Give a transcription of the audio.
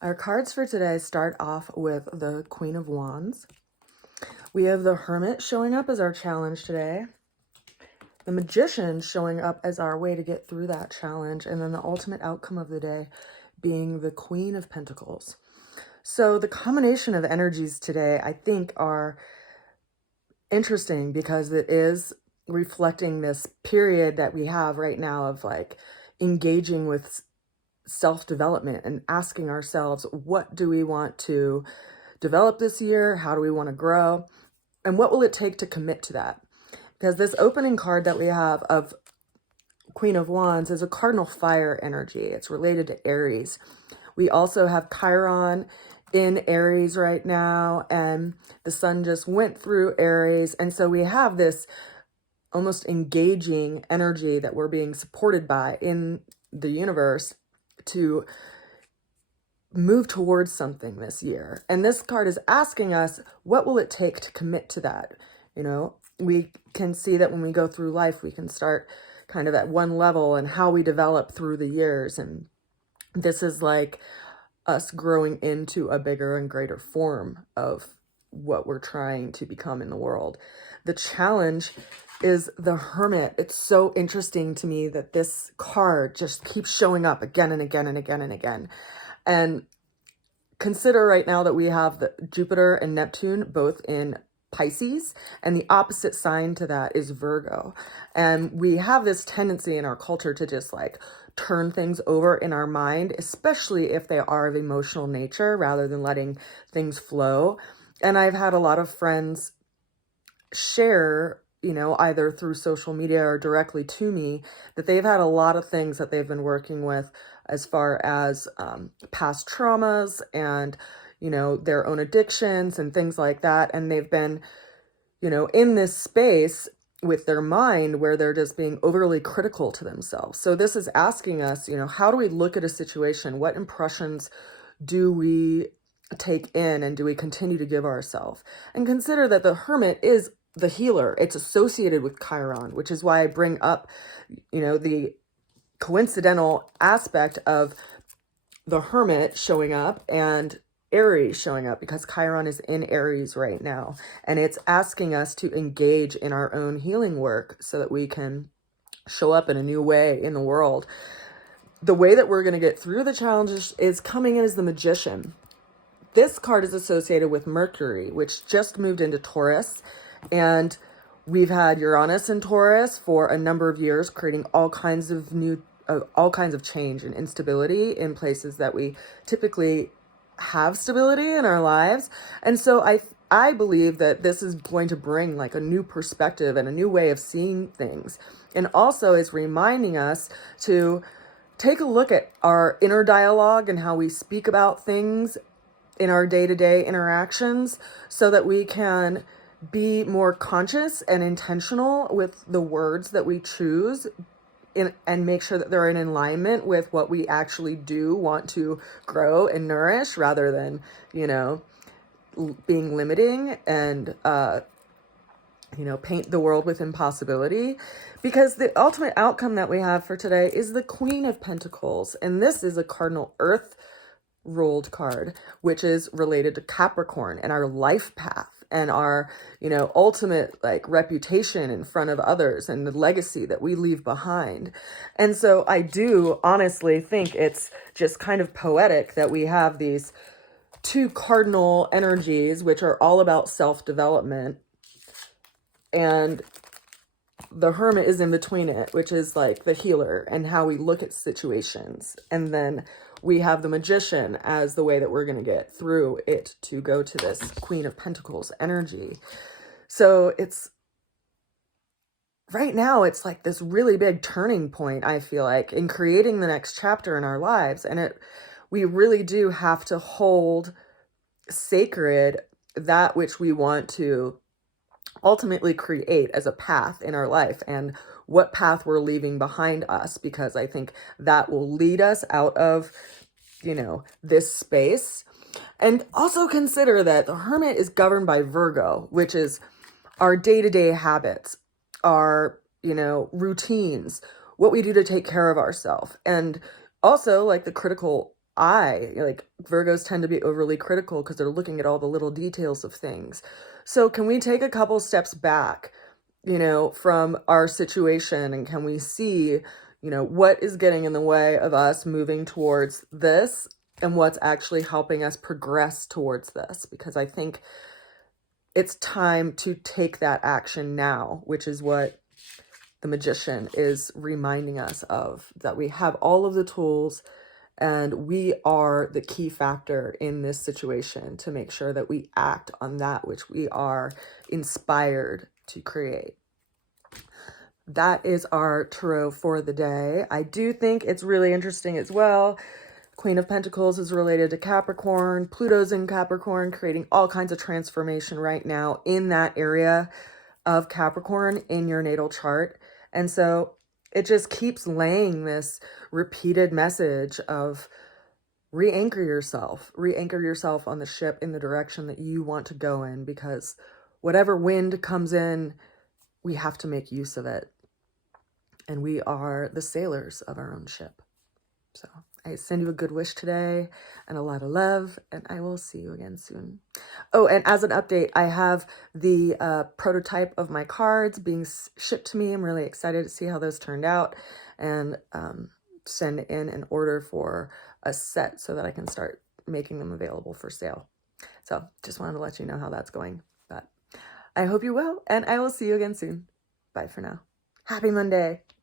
Our cards for today start off with the Queen of Wands. We have the Hermit showing up as our challenge today. The Magician showing up as our way to get through that challenge. And then the ultimate outcome of the day being the Queen of Pentacles. So the combination of energies today, I think, are interesting because it is reflecting this period that we have right now of like engaging with self-development and asking ourselves, what do we want to develop this year? How do we want to grow? And what will it take to commit to that? Because this opening card that we have of Queen of Wands is a cardinal fire energy. It's related to Aries. We also have Chiron in Aries right now, and the sun just went through Aries. And so we have this almost engaging energy that we're being supported by in the universe to move towards something this year. And this card is asking us, what will it take to commit to that? You know, we can see that when we go through life, we can start kind of at one level and how we develop through the years. And this is like us growing into a bigger and greater form of what we're trying to become in the world. The challenge is the Hermit. It's so interesting to me that this card just keeps showing up again and again and again and again. And consider right now that we have the Jupiter and Neptune both in Pisces, and the opposite sign to that is Virgo. And we have this tendency in our culture to just like turn things over in our mind, especially if they are of emotional nature, rather than letting things flow. And I've had a lot of friends share, you know, either through social media or directly to me, that they've had a lot of things that they've been working with as far as past traumas and, you know, their own addictions and things like that. And they've been, you know, in this space with their mind where they're just being overly critical to themselves. So this is asking us, you know, how do we look at a situation? What impressions do we take in, and do we continue to give ourselves? And consider that the Hermit is the healer. It's associated with Chiron, which is why I bring up, you know, the coincidental aspect of the Hermit showing up and Aries showing up, because Chiron is in Aries right now. And it's asking us to engage in our own healing work so that we can show up in a new way in the world. The way that we're going to get through the challenges is coming in as the Magician. This card is associated with Mercury, which just moved into Taurus. And we've had Uranus in Taurus for a number of years, creating all kinds of change and instability in places that we typically have stability in our lives. And so I believe that this is going to bring like a new perspective and a new way of seeing things. And also is reminding us to take a look at our inner dialogue and how we speak about things in our day-to-day interactions so that we can be more conscious and intentional with the words that we choose and make sure that they're in alignment with what we actually do want to grow and nourish, rather than, you know, being limiting and, you know, paint the world with impossibility. Because the ultimate outcome that we have for today is the Queen of Pentacles. And this is a cardinal earth ruled card, which is related to Capricorn and our life path and our, you know, ultimate like reputation in front of others and the legacy that we leave behind. And so I do honestly think it's just kind of poetic that we have these two cardinal energies, which are all about self-development, and the Hermit is in between it, which is like the healer and how we look at situations. And then we have the Magician as the way that we're going to get through it to go to this Queen of Pentacles energy. So it's right now, it's like this really big turning point, I feel like, in creating the next chapter in our lives. And we really do have to hold sacred that which we want to ultimately create as a path in our life, and what path we're leaving behind us, because I think that will lead us out of, you know, this space. And also consider that the Hermit is governed by Virgo, which is our day-to-day habits, our, you know, routines, what we do to take care of ourselves. And also like the critical like Virgos tend to be overly critical because they're looking at all the little details of things. So can we take a couple steps back, from our situation, and can we see, what is getting in the way of us moving towards this and what's actually helping us progress towards this? Because I think it's time to take that action now, which is what the Magician is reminding us of, that we have all of the tools and we are the key factor in this situation to make sure that we act on that which we are inspired to create. That is our tarot for the day. I do think it's really interesting as well. Queen of Pentacles is related to Capricorn. Pluto's in Capricorn, creating all kinds of transformation right now in that area of Capricorn in your natal chart. And so it just keeps laying this repeated message of re-anchor yourself on the ship in the direction that you want to go in, because whatever wind comes in, we have to make use of it. And we are the sailors of our own ship. So I send you a good wish today and a lot of love, and I will see you again soon. Oh, and as an update, I have the prototype of my cards being shipped to me. I'm really excited to see how those turned out, and send in an order for a set so that I can start making them available for sale. So just wanted to let you know how that's going. But I hope you will, and I will see you again soon. Bye for now. Happy Monday.